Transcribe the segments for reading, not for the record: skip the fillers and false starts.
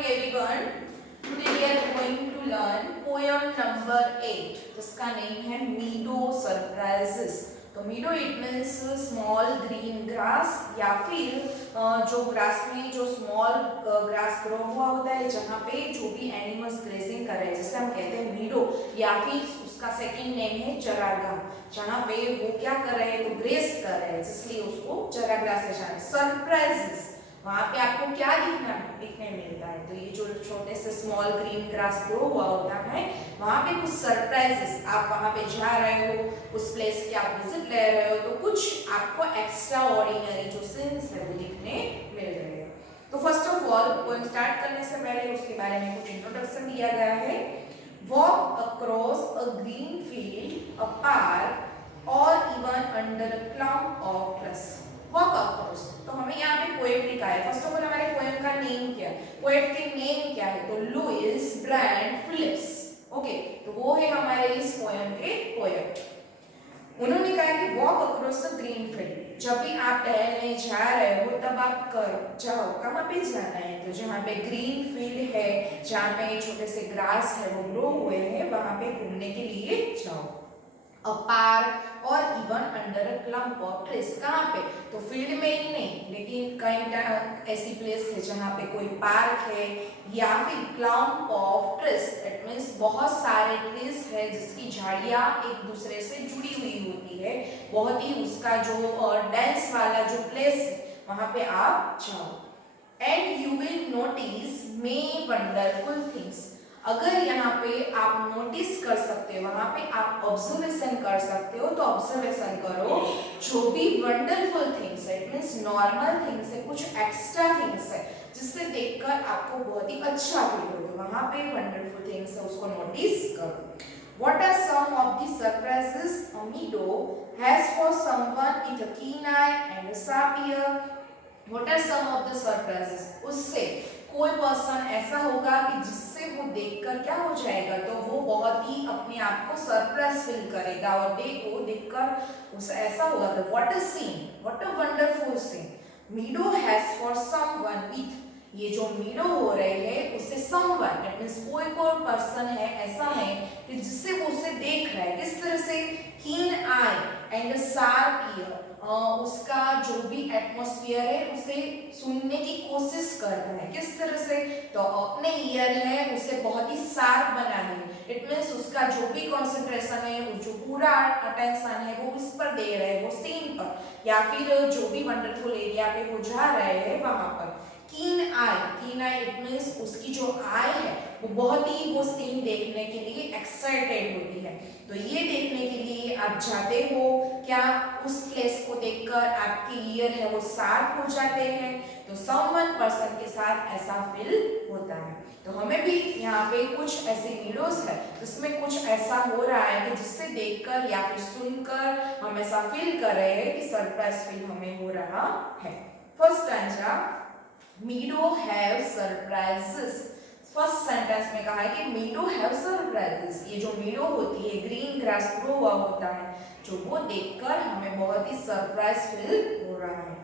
morning everyone. Today we are going to learn poem number 8 जिसका name है मीडो surprises. तो मीडो it means small green grass या फिर जो ग्रास में जो स्मॉल ग्रास ग्रो हुआ होता है जहाँ पे जो भी एनिमल्स ग्रेजिंग कर रहे हैं जिसे हम कहते हैं मीडो, या फिर उसका सेकंड नेम है चरागाह, जहाँ पे वो क्या कर रहे हैं तो ग्रेस कर रहे हैं, इसलिए उसको चरागाह से जाने। सरप्राइजेस वहाँ पे आपको क्या दिखने मिलता है, तो ये जो छोटे से स्मॉल ग्रीन ग्रास ग्रो हुआ होता है वहाँ पे कुछ सरप्राइजेस, आप वहाँ पे जा रहे हो, उस प्लेस की आप विजिट ले रहे हो तो कुछ आपको एक्स्ट्रा ऑर्डिनरी जो सीन्स है वो दिखने मिल रहे हैं। तो first of all poem start करने से पहले उसके बारे में कुछ इंट्रोडक्शन दिया गया है। Walk across a green field, a park और even under a cloud of trust. Walk across, तो हमें यहाँ पे पोएट लिखा है। फर्स्ट ऑफ ऑल हमारे पोएम का नेम क्या है, पोएट के नेम क्या है, तो लुइस ब्रांड फिलिप्स। ओके, तो वो है हमारे इस पोएम के पोएट। उन्होंने कहा कि walk across the green field, जब भी आप टहलने जा रहे हो तब आप जाओ, कहाँ पे जाना है, तो जहाँ पे ग्रीन फील्ड है, जहाँ पे छोटे से ग्रास है वो ग्रो हुए हैं, वहां पे घूमने के लिए जाओ। अ पार्क और even under a clump of trees, कहाँ पे, तो फील्ड में ही नहीं, लेकिन कई ऐसी प्लेस है जहाँ पे कोई पार्क है या फिर clump of trees, it means बहुत सारे ट्रीज है जिसकी झाड़ियाँ एक दूसरे से जुड़ी हुई होती है, बहुत ही उसका जो डेंस वाला जो प्लेस है वहाँ पे आप जाओ। And you will notice many wonderful things, अगर यहाँ पे आप नोटिस कर सकते हो, वहां पे आप ऑब्जर्वेशन कर सकते हो, तो ऑब्जर्वेशन करो जो भी वंडरफुल थिंग्स है, इट मींस नॉर्मल थिंग्स है, कुछ एक्स्ट्रा थिंग्स है जिससे देखकर आपको बहुत ही अच्छा फील होगा, वहां पे वंडरफुल थिंग्स है उसको नोटिस करो। What are some of the surprises a meadow has for someone with a keen eye and a sharp ear? What are some of the surprises? उससे कोई पर्सन ऐसा होगा कि जिससे वो देखकर क्या हो जाएगा, तो वो बहुत ही अपने आप को सरप्राइज फील करेगा और देखकर उसे ऐसा होगा कि what a scene, what a wonderful scene. Meadow has for someone with, ये जो मीडो हो रही है उससे समवन, दैट मींस कोई पर्सन है ऐसा है कि जिससे वो उसे देख रहा है, किस तरह से, कीन आई एंड शार्प ईयर, उसका जो भी एटमॉस्फेयर है उसे सुनने की कोशिश कर रहा है, किस तरह से, तो अपने ईयर है उसे बहुत ही शार्प बनाने, इट मींस उसका जो भी कंसंट्रेशन है, वो जो पूरा अटेंशन है वो उस पर दे रहे हैं, वो सीन पर या फिर जो भी वंडरफुल एरिया पे वो जा रहे हैं वहां पर। कीन आई इट मींस उसकी जो आई है वो बहुत ही वो सीन देखने के लिए एक्साइटेड होती है, तो ये देखने के लिए आप जाते हो, क्या उस प्लेस को देखकर आपके ईयर है वो शार्प हो जाते हैं, तो समवन पर्सन के साथ ऐसा फील होता है। तो हमें भी यहाँ पे कुछ ऐसे वीडियोस है जिसमें कुछ ऐसा हो रहा है कि जिससे देखकर या फिर सुनकर हम ऐसा फील कर रहे हैं कि सरप्राइज फील हमें हो रहा है। First stanza, मीडो have surprises. First sentence में कहा है कि मीडो हैव सरप्राइजेस, ये जो मीडो होती है, ग्रीन ग्रास ग्रो हुआ होता है, जो वो देखकर हमें बहुत ही सरप्राइज फील हो रहा है।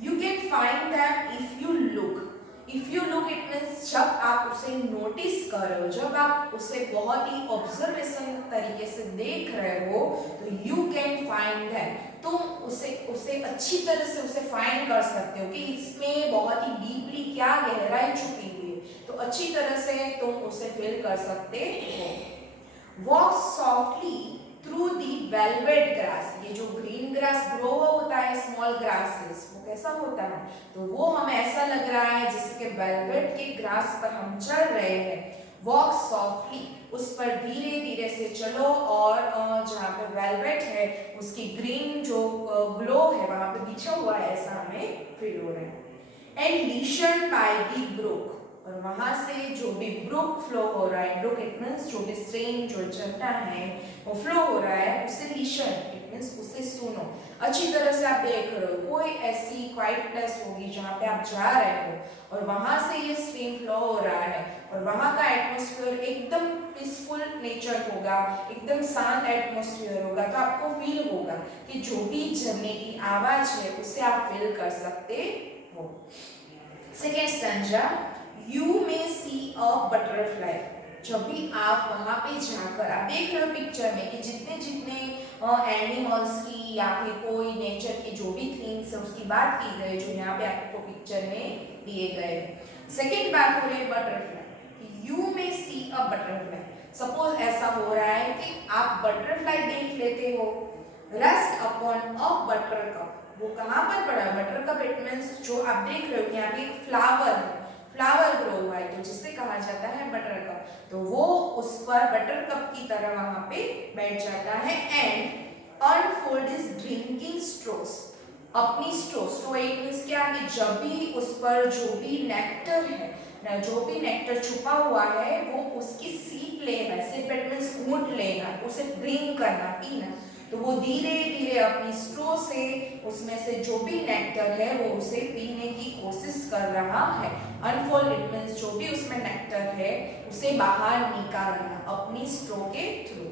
You can find them if you look, if you look it means जब आप उसे नोटिस कर रहे हो, जब आप उसे बहुत ही ऑब्जर्वेशन तरीके से देख रहे हो, तो यू कैन फाइंड दैम, तुम उसे अच्छी तरह से उसे फाइंड कर सकते हो कि इसमें बहुत ही डीपली क्या गहराई छुपी हुई है, तो अच्छी तरह से तुम उसे फील कर सकते हो। Walk softly through the velvet grass, ये जो ग्रीन ग्रास ग्रो होता है, स्मॉल ग्रासेस, वो कैसा होता है, तो वो हमें ऐसा लग रहा है जैसे कि वेलवेट के ग्रास पर हम चल रहे हैं। वॉक सॉफ्टली, उस पर धीरे धीरे से चलो और जहाँ पे वेलवेट है उसकी ग्रीन जो ग्लो है वहां पे बिछा हुआ है ऐसा हमें फील हो रहा है। And listen by the brook, और वहां से जो भी ब्रुक फ्लो हो रहा है, ब्रुक इट मींस जो भी स्ट्रीम जो चलता है वो फ्लो हो रहा है, उसे लिसन इट मींस उसे सुनो, अच्छी तरह से आप देख रहे हो, कोई ऐसी क्वाइट प्लेस होगी जहाँ पे आप जा रहे हो और वहां से ये स्ट्रीम फ्लो हो रहा है और वहां का एटमॉस्फेयर एकदम पीसफुल नेचर होगा, एकदम शांत एटमॉस्फेयर होगा, तो आपको फील होगा कि जो भी झरने की आवाज है उसे आप फील कर सकते हो। Second stanza, you may see a butterfly. जब भी आप वहां पे जाकर आप देख रहे हो पिक्चर में कि जितने जितने एनिमल्स की या फिर कोई नेचर के जो भी थिंग्स है उसकी बात की गई जो यहाँ पे आपको पिक्चर में दिए गए। सेकेंड बात हो रही है butterfly. You may see a butterfly. Suppose ऐसा हो रहा है कि आप बटरफ्लाई देख लेते हो। Rest upon a buttercup. वो कहाँ पर पड़ा है? बटरकप इट मींस जो आप देख रहे हो कि यहाँ पे एक फ्लावर है, फ्लावर ग्रो हुआ है तो जिसे कहा जाता है बटरकप। तो वो उस पर बटरकप की तरह वहां पे बैठ जाता है। And unfold is drinking स्ट्रोस। अपनी स्ट्रो इट मींस क्या कि जब भी उस पर जो भी नेक्टर है ना, जो भी नेक्टर छुपा हुआ है वो उसकी सीप लेना, सीप इट मींस घूंट लेना, उसे ड्रिंक करना, पीना। तो वो धीरे धीरे अपनी स्ट्रो से उसमें से जो भी नेक्टर है वो उसे पीने की कोशिश कर रहा है। अनफोल्ड इट मींस जो भी उसमें नेक्टर है उसे बाहर निकालना अपनी स्ट्रो के through.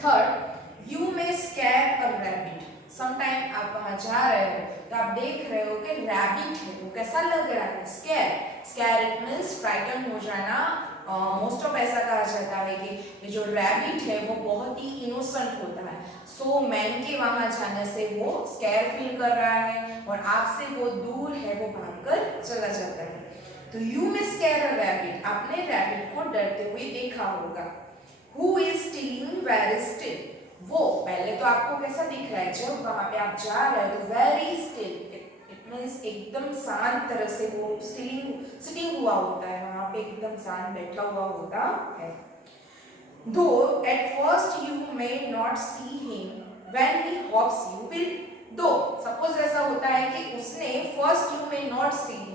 Third, you may scare a rabbit. Sometime आप वहां जा रहे हो तो आप देख रहे हो कि रैबिट है, वो कैसा लग रहा है? Scare. Scare it means frighten हो जाना। मोस्ट ऑफ ऐसा कहा जाता है कि ये जो रैबिट है वो बहुत ही इनोसेंट होता है। सो मैन के वहां जाने से वो स्कैर फील कर रहा है और आपसे वो दूर है, वो भागकर चला जाता है। तो you may scare a rabbit. आपने रैबिट को डरते हुए देखा होगा। Who is stealing very still. वो पहले तो आपको कैसा दिख रहा है? जब वहां पे आप जा रहे हो तो वेरी स्टिल इट मींस एकदम शांत तरह से वो सिटिंग हुआ होता है, वहां पे एकदम शांत बैठा हुआ होता है। दो at first you may not see him when he hops you will. दो सपोज ऐसा होता है कि उसने first you may not see him,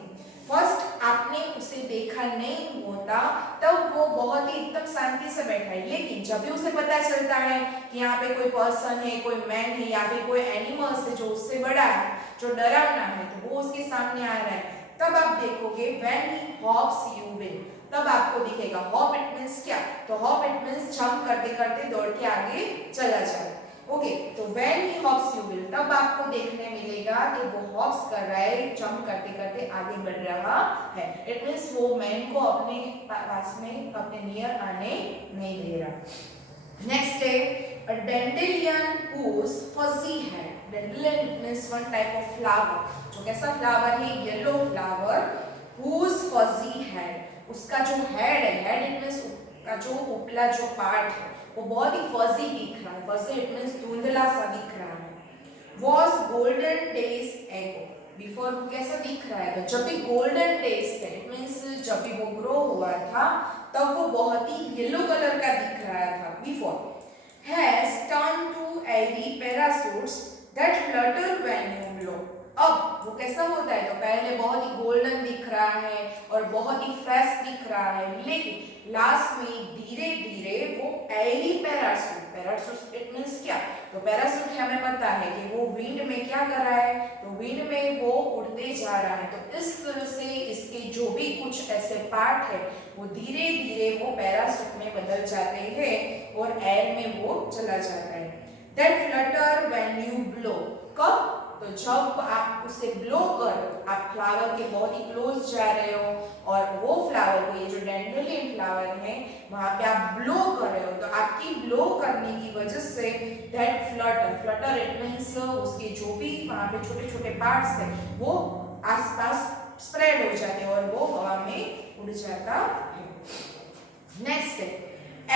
first आपने उसे देखा नहीं होता तब वो बहुत ही एकदम शांति से बैठा है। लेकिन जब भी उसे पता चलता है कि यहाँ पे कोई पर्सन है, कोई मैन है या फिर कोई एनिमल्स है जो उससे बड़ा है, जो डरावना है, तो वो उसके सामने आ रहा है, तब आप देखोगे when he hops you will, तब आपको दिखेगा। हॉप इट मींस क्या? तो हॉप इट मींस जंप करते करते दौड़ के आगे चला जाए। ओके, तो when he hops you will, तब आपको देखने मिलेगा कि वो हॉप्स कर रहा है, जंप करते करते आगे बढ़ रहा है। इट मींस वो मैन को अपने पास में, अपने नियर आने नहीं दे रहा। नेक्स्ट है a dandelion whose fuzzy head। Dandelion means one type of flower, जो कैसा फ्लावर है? Yellow flower. whose fuzzy head, उसका जो हेड है, हेड इट मींस का जो उपला जो पार्ट है वो बहुत ही फजी दिख रहा है। फजी इट मींस धुंधला सा दिख रहा है। was golden days ago। Before वो कैसा दिख रहा है? तो जब भी गोल्डन डेज थे इट मींस जब भी वो ग्रो हुआ था तब वो बहुत ही येलो कलर का दिख रहा था before. has turned to airy parachutes that flutter when you blow। अब वो कैसा होता है? तो पहले बहुत ही गोल्डन दिख रहा है और बहुत ही फ्रेश दिख रहा है, लेकिन लास्ट में धीरे धीरे वो एरी पैराशूट, पैराशूट इट मींस क्या? तो पैराशूट हमें पता है कि वो विंड में क्या कर रहा है? तो विंड में वो उड़ते जा रहा है। तो इस तरह से इसके जो भी कुछ ऐसे पार्ट है वो धीरे धीरे वो पैराशूट में बदल जाते हैं और एयर में वो चला जाता है। That Flutter when you blow. कब? तो जब आप उसे ब्लो करो, आप फ्लावर के बहुत ही क्लोज जा रहे हो और वो फ्लावर को, ये जो डेंडेलियन फ्लावर है वहां पे आप ब्लो कर रहे हो, तो आपकी ब्लो करने की वजह say that Flutter, Flutter it means उसके जो भी वहां पे छोटे छोटे पार्ट्स है वो आसपास स्प्रेड हो जाते हैं और वो हवा में उड़ जाता है। नेक्स्ट है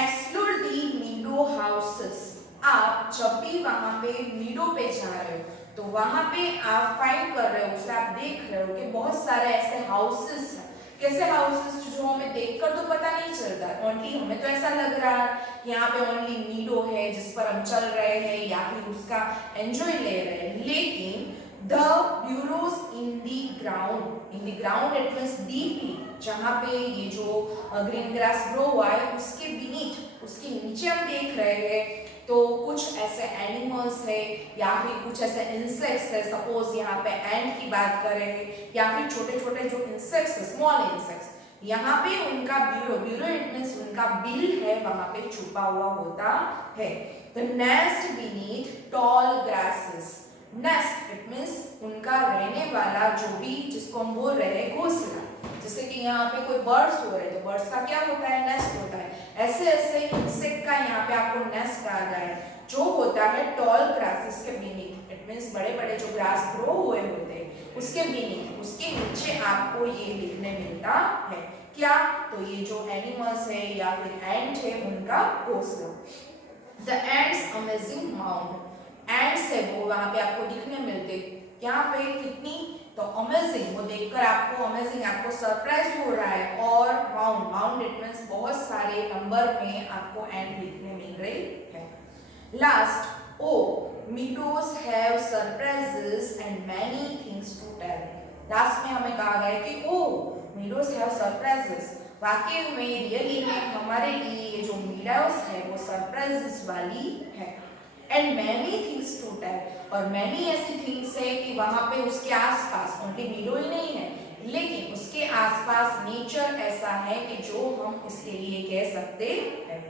एक्सप्लोर दी मीडो हाउसेस। आप जब भी वहां पे मीडो पे जा रहे हो तो वहां पे आप फाइंड कर रहे हो, उसे आप देख रहे हो कि बहुत सारे ऐसे हाउसेस हैं। कैसे हाउसेस? जो हमें देखकर तो पता नहीं चलता, ओनली हमें तो ऐसा लग रहा है कि यहाँ पे ओनली मीडो है जिस पर हम चल रहे हैं या फिर उसका एंजॉय ले रहे हैं, लेकिन the bureaus in the ground it means deeply, जहाँ पे ये जो ग्रीन ग्रास ग्रो हुआ है उसके बीनीथ, उसके नीचे हम देख रहे हैं तो कुछ ऐसे एनिमल्स है या फिर कुछ ऐसे इंसेक्ट्स है। सपोज यहाँ पे एंट की बात करें या फिर छोटे छोटे जो इंसेक्ट्स है, स्मॉल इंसेक्ट्स, यहाँ पे उनका ब्यूरो इट मींस उनका बिल है वहां पे छुपा हुआ होता है। The nest beneath toll grasses. Nest it means उनका रहने वाला जो भी, जिसको हम बोल रहे हैं घोंसला। जैसे कि यहाँ पे कोई बर्ड्स हो रहे हैं तो बर्ड्स का क्या होता है, नेस्ट होता है। ऐसे ऐसे इंसेक्ट का यहाँ पे आपको नेस्ट आ रहा है जो होता है टॉल ग्रासेस के बीनीथ। इट मींस बड़े बड़े जो ग्रास ग्रो हुए होते हैं उसके बीनीथ, उसके नीचे आपको ये देखने मिलता है क्या, तो ये जो एनिमल्स है या फिर एंट है उनका घोंसला। The ants amazing mount, ants है वो वहां पे आपको दिखने मिलते, यहाँ पे कितनी, तो अमेजिंग, वो देखकर आपको अमेजिंग, आपको सरप्राइज हो रहा है। और माउंट, माउंट इट मींस बहुत सारे नंबर में आपको एंट दिखने मिल रही है। Last, oh meadows have surprises and many things to tell। Last में हमें कहा गया है कि ओ meadows have surprises, वाकई में रियली में हमारे लिए ये जो meadows है वो सरप्राइजेस वाली है। And many things to tell, और मैनी ऐसी थिंग्स है कि वहां पे उसके आसपास, ओनली मीडो ही नहीं है लेकिन उसके आसपास नेचर ऐसा है कि जो हम उसके लिए कह सकते हैं।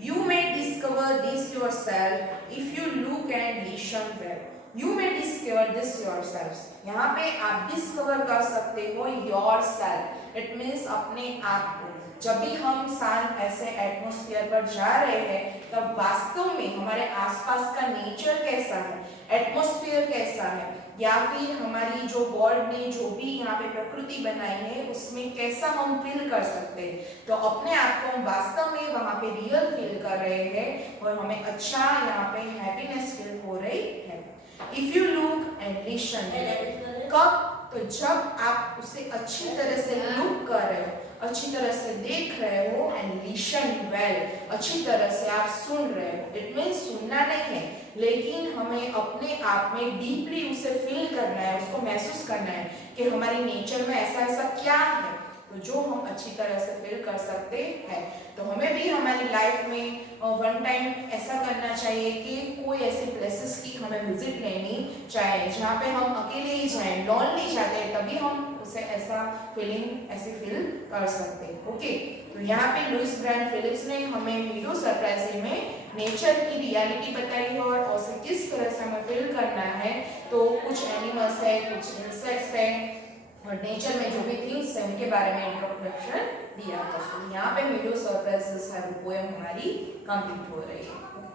You may discover this yourself if you look and listen well. You may discover this yourself, यहाँ पे आप डिस्कवर कर सकते हो योरसेल्फ, इट मींस अपने आप को। जब भी हम शांत ऐसे एटमॉस्फेयर पर जा रहे हैं तब वास्तव में हमारे आसपास का नेचर कैसा है, एटमॉस्फेयर कैसा है, या फिर हमारी जो गॉड ने जो भी यहाँ पे प्रकृति बनाई है उसमें कैसा हम फील कर सकते हैं, तो अपने आप को हम वास्तव में वहाँ पे रियल फील कर रहे हैं और हमें अच्छा यहाँ पे हैप्पीनेस फील हो रही है। If you look and listen, कब, तो जब आप उसे अच्छी तरह से लुक कर रहे हो, अच्छी तरह से देख रहे हो, एंड लिसन वेल, अच्छी तरह से आप सुन रहे हो। इट मींस सुनना नहीं है लेकिन हमें अपने आप में डीपली उसे फील करना है, उसको महसूस करना है कि हमारी नेचर में ऐसा ऐसा क्या है तो जो हम अच्छी तरह से फील कर सकते हैं। तो हमें भी हमारी लाइफ में वन टाइम ऐसा करना चाहिए कि कोई ऐसी प्लेसेस की हमें विजिट लेनी चाहिए जहाँ पे हम अकेले ही जाएं, लॉनली जाते हैं, तभी हम उसे ऐसा फीलिंग ऐसी फील कर सकते हैं। ओके, तो यहाँ पे लुइस ग्रैंड फिलिप्स ने हमें मीडो सरप्राइजिंग में नेचर की रियलिटी बताई है और उसे किस तरह से हमें फील करना है। तो कुछ एनिमल्स है, कुछ इंसेक्ट्स है और नेचर में जो भी थिंग्स है उनके बारे में इंट्रोडक्शन दिया था। यहाँ पे मीडो सरप्राइजेस है वो पोएम हमारी कंप्लीट हो रही है।